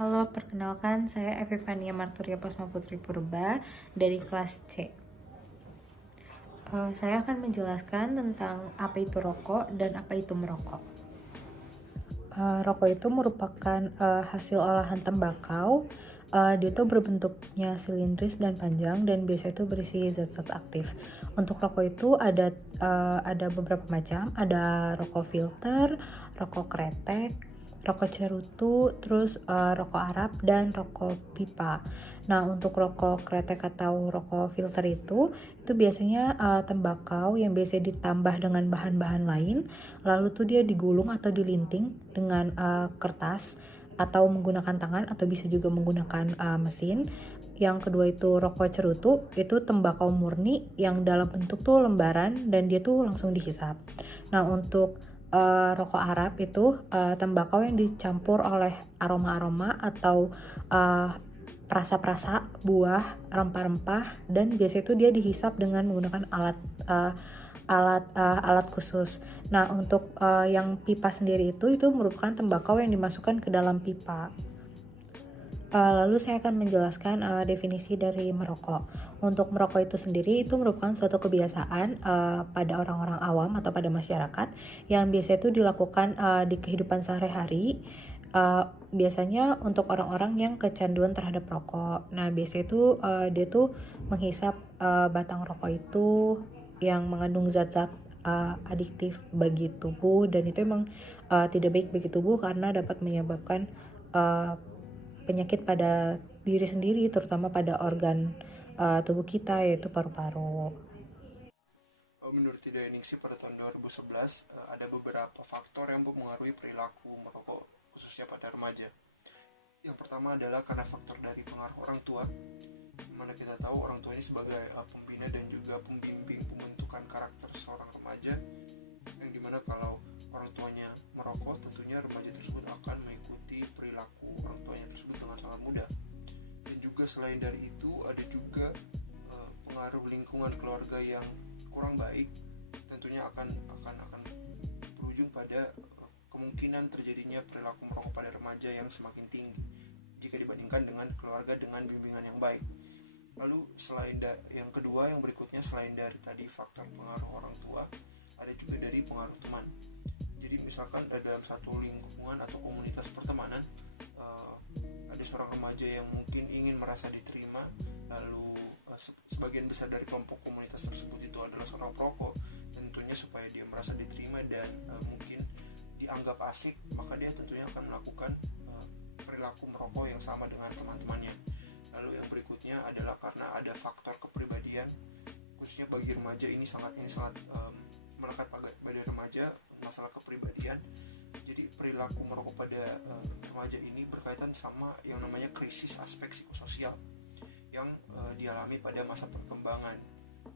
Halo, perkenalkan saya Evivania Marturia Posma Putri Purba dari kelas C. Saya akan menjelaskan tentang apa itu rokok dan apa itu merokok. Rokok itu merupakan hasil olahan tembakau. Dia itu berbentuknya silindris dan panjang dan biasanya itu berisi zat-zat aktif. Untuk rokok itu ada beberapa macam, ada rokok filter, rokok kretek, rokok cerutu, terus rokok Arab dan rokok pipa. Nah, untuk rokok kretek atau rokok filter itu biasanya tembakau yang biasa ditambah dengan bahan-bahan lain, lalu tuh dia digulung atau dilinting dengan kertas atau menggunakan tangan atau bisa juga menggunakan mesin. Yang kedua itu rokok cerutu, itu tembakau murni yang dalam bentuk tuh lembaran dan dia tuh langsung dihisap. Nah, untuk rokok Arab itu tembakau yang dicampur oleh aroma-aroma atau perasa-perasa buah, rempah-rempah, dan biasanya itu dia dihisap dengan menggunakan alat khusus. Nah, untuk yang pipa sendiri itu merupakan tembakau yang dimasukkan ke dalam pipa. Lalu saya akan menjelaskan definisi dari merokok. Untuk merokok itu sendiri itu merupakan suatu kebiasaan pada orang-orang awam atau pada masyarakat yang biasa itu dilakukan di kehidupan sehari-hari. Biasanya untuk orang-orang yang kecanduan terhadap rokok. Nah, biasanya itu dia tuh menghisap batang rokok itu yang mengandung zat-zat adiktif bagi tubuh, dan itu emang tidak baik bagi tubuh karena dapat menyebabkan penyakit pada diri sendiri, terutama pada organ tubuh kita, yaitu paru-paru. Menurut Ida Ningsih pada tahun 2011 ada beberapa faktor yang mempengaruhi perilaku merokok khususnya pada remaja. Yang pertama adalah karena faktor dari pengaruh orang tua, dimana kita tahu orang tua ini sebagai pembina dan juga pembimbing pembentukan karakter seorang remaja, yang dimana kalau orang tuanya merokok, tentunya remaja tersebut akan mengikuti perilaku orang tuanya tersebut dengan sangat mudah. Dan juga selain dari itu ada juga pengaruh lingkungan keluarga yang kurang baik, tentunya akan berujung pada kemungkinan terjadinya perilaku merokok pada remaja yang semakin tinggi jika dibandingkan dengan keluarga dengan bimbingan yang baik. Lalu yang kedua, yang berikutnya, selain dari tadi faktor pengaruh orang tua, ada juga dari pengaruh teman. Jadi misalkan dalam satu lingkungan atau komunitas pertemanan ada seorang remaja yang mungkin ingin merasa diterima, lalu sebagian besar dari kelompok komunitas tersebut itu adalah seorang perokok, tentunya supaya dia merasa diterima dan mungkin dianggap asik, maka dia tentunya akan melakukan perilaku merokok yang sama dengan teman-temannya. Lalu yang berikutnya adalah karena ada faktor kepribadian, khususnya bagi remaja ini sangat melekat pada remaja, masalah kepribadian. Jadi perilaku merokok pada remaja ini berkaitan sama yang namanya krisis aspek psikososial yang dialami pada masa perkembangan.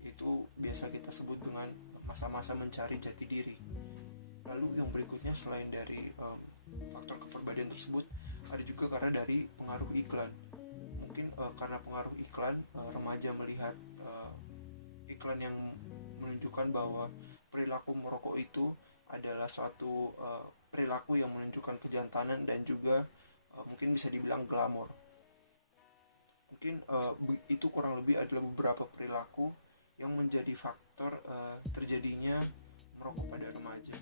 Itu biasa kita sebut dengan masa-masa mencari jati diri. Lalu yang berikutnya, selain dari faktor kepribadian tersebut, ada juga karena dari pengaruh iklan. Mungkin karena pengaruh iklan, remaja melihat iklan yang menunjukkan bahwa perilaku merokok itu adalah suatu perilaku yang menunjukkan kejantanan dan juga mungkin bisa dibilang glamor. Mungkin itu kurang lebih adalah beberapa perilaku yang menjadi faktor terjadinya merokok pada remaja.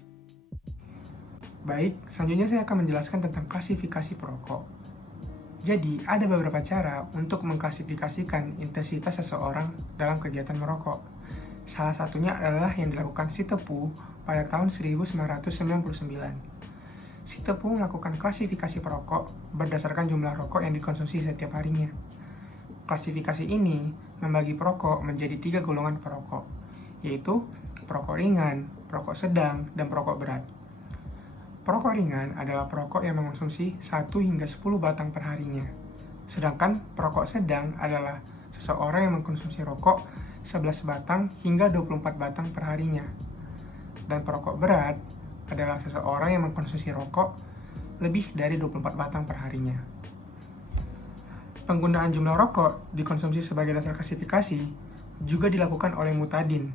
Baik, selanjutnya saya akan menjelaskan tentang klasifikasi perokok. Jadi, ada beberapa cara untuk mengklasifikasikan intensitas seseorang dalam kegiatan merokok. Salah satunya adalah yang dilakukan Sitepu pada tahun 1999. Sitepu melakukan klasifikasi perokok berdasarkan jumlah rokok yang dikonsumsi setiap harinya. Klasifikasi ini membagi perokok menjadi 3 golongan perokok, yaitu perokok ringan, perokok sedang, dan perokok berat. Perokok ringan adalah perokok yang mengonsumsi 1 hingga 10 batang per harinya. Sedangkan perokok sedang adalah seseorang yang mengkonsumsi rokok 11 batang hingga 24 batang per harinya. Dan perokok berat adalah seseorang yang mengkonsumsi rokok lebih dari 24 batang per harinya. Penggunaan jumlah rokok dikonsumsi sebagai dasar klasifikasi juga dilakukan oleh Mutadin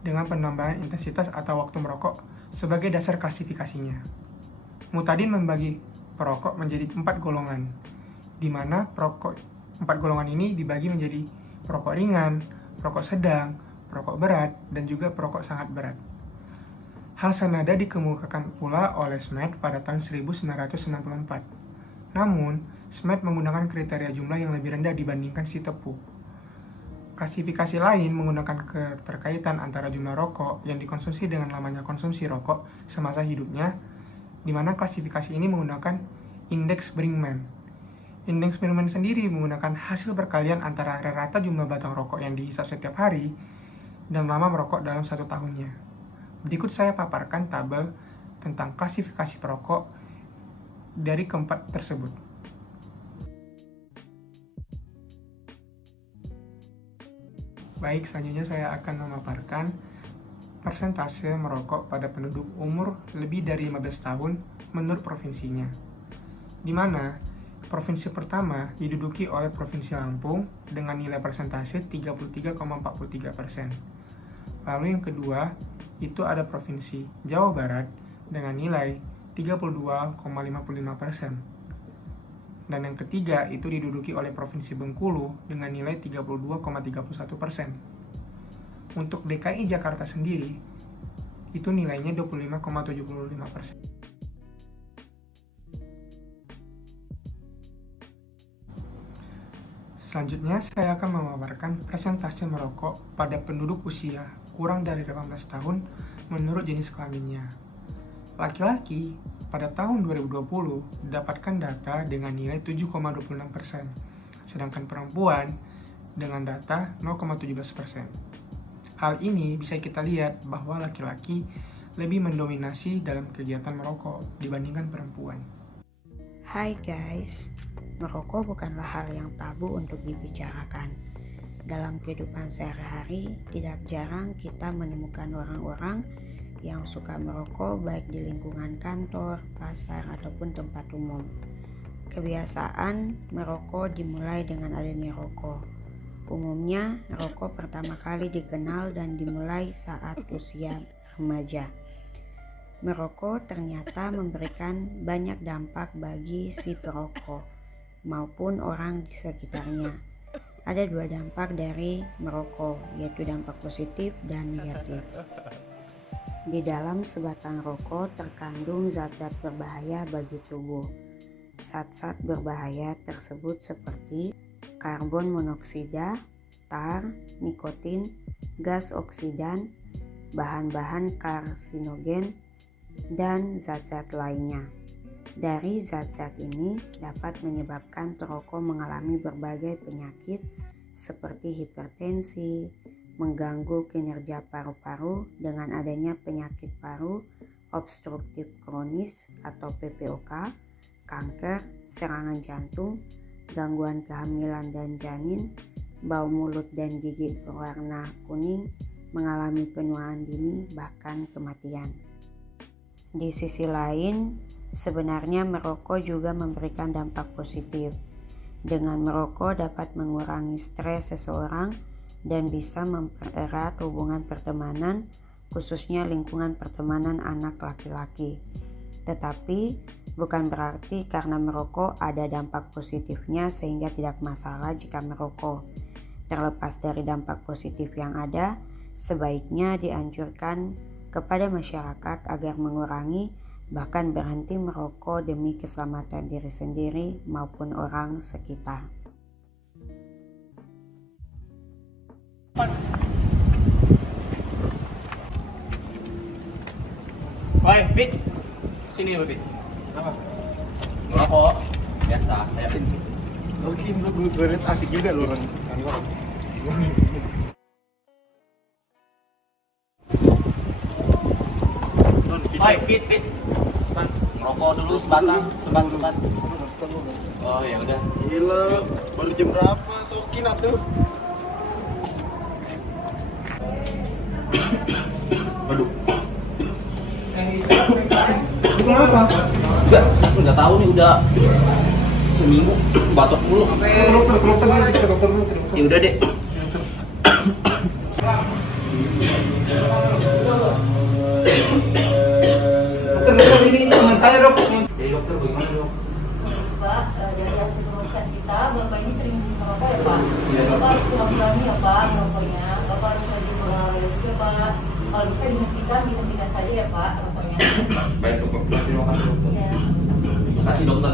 dengan penambahan intensitas atau waktu merokok sebagai dasar klasifikasinya. Mutadin membagi perokok menjadi 4 golongan, di mana perokok 4 golongan ini dibagi menjadi perokok ringan, perokok sedang, perokok berat, dan juga perokok sangat berat. Hal senada dikemukakan pula oleh Smith pada tahun 1994. Namun, Smith menggunakan kriteria jumlah yang lebih rendah dibandingkan si Tepu. Klasifikasi lain menggunakan keterkaitan antara jumlah rokok yang dikonsumsi dengan lamanya konsumsi rokok semasa hidupnya, di mana klasifikasi ini menggunakan indeks Brinkman. Indeks Brinkman sendiri menggunakan hasil perkalian antara rata jumlah batang rokok yang dihisap setiap hari dan lama merokok dalam 1 tahunnya. Berikut saya paparkan tabel tentang klasifikasi perokok dari keempat tersebut. Baik, selanjutnya saya akan memaparkan persentase merokok pada penduduk umur lebih dari 15 tahun menurut provinsinya. Di mana provinsi pertama diduduki oleh Provinsi Lampung dengan nilai persentase 33,43%. Lalu yang kedua itu ada Provinsi Jawa Barat dengan nilai 32,55%. Dan yang ketiga itu diduduki oleh Provinsi Bengkulu dengan nilai 32,31%. Untuk DKI Jakarta sendiri, itu nilainya 25,75%. Selanjutnya, saya akan memaparkan persentase merokok pada penduduk usia kurang dari 18 tahun menurut jenis kelaminnya. Laki-laki pada tahun 2020 didapatkan data dengan nilai 7,26%, sedangkan perempuan dengan data 0,17%. Hal ini bisa kita lihat bahwa laki-laki lebih mendominasi dalam kegiatan merokok dibandingkan perempuan. Hai guys, merokok bukanlah hal yang tabu untuk dibicarakan. Dalam kehidupan sehari-hari, tidak jarang kita menemukan orang-orang yang suka merokok baik di lingkungan kantor, pasar, ataupun tempat umum. Kebiasaan merokok dimulai dengan adanya rokok. Umumnya, rokok pertama kali dikenal dan dimulai saat usia remaja. Merokok ternyata memberikan banyak dampak bagi si perokok maupun orang di sekitarnya. Ada 2 dampak dari merokok, yaitu dampak positif dan negatif. Di dalam sebatang rokok terkandung zat-zat berbahaya bagi tubuh. Zat-zat berbahaya tersebut seperti karbon monoksida, tar, nikotin, gas oksidan, bahan-bahan karsinogen, dan zat-zat lainnya. Dari zat-zat ini dapat menyebabkan perokok mengalami berbagai penyakit seperti hipertensi, mengganggu kinerja paru-paru dengan adanya penyakit paru obstruktif kronis atau PPOK, kanker, serangan jantung, gangguan kehamilan dan janin, bau mulut dan gigi berwarna kuning, mengalami penuaan dini, bahkan kematian. Di sisi lain, sebenarnya merokok juga memberikan dampak positif. Dengan merokok dapat mengurangi stres seseorang dan bisa mempererat hubungan pertemanan, khususnya lingkungan pertemanan anak laki-laki. Tetapi bukan berarti karena merokok ada dampak positifnya sehingga tidak masalah jika merokok. Terlepas dari dampak positif yang ada, sebaiknya dianjurkan kepada masyarakat agar mengurangi bahkan berhenti merokok demi keselamatan diri sendiri maupun orang sekitar. Woi, Pit. Sini, Pit. Apa? Ngerokok. Biasa, saya bensin. Oke, gue liat asik juga lu orang. Woi, Pit. Ngerokok dulu sebat. Oh, ya udah. Gila, baru jam berapa? Sokin atuh. Waduh. Kenapa? Enggak tahu nih, udah seminggu batuk mulu. Dokter dulu. Ya udah deh. Dokter ini teman saya, Dok. Jadi dokter bagaimana, Dok? Pak, dari hasil pemeriksaan kurangi ya Pak rokoknya. Bapak harus rajin olahraga juga Pak. Kalau bisa dihentikan saja ya Pak rokoknya. Baik dokter, terima kasih dokter. Ya. Terima kasih dokter.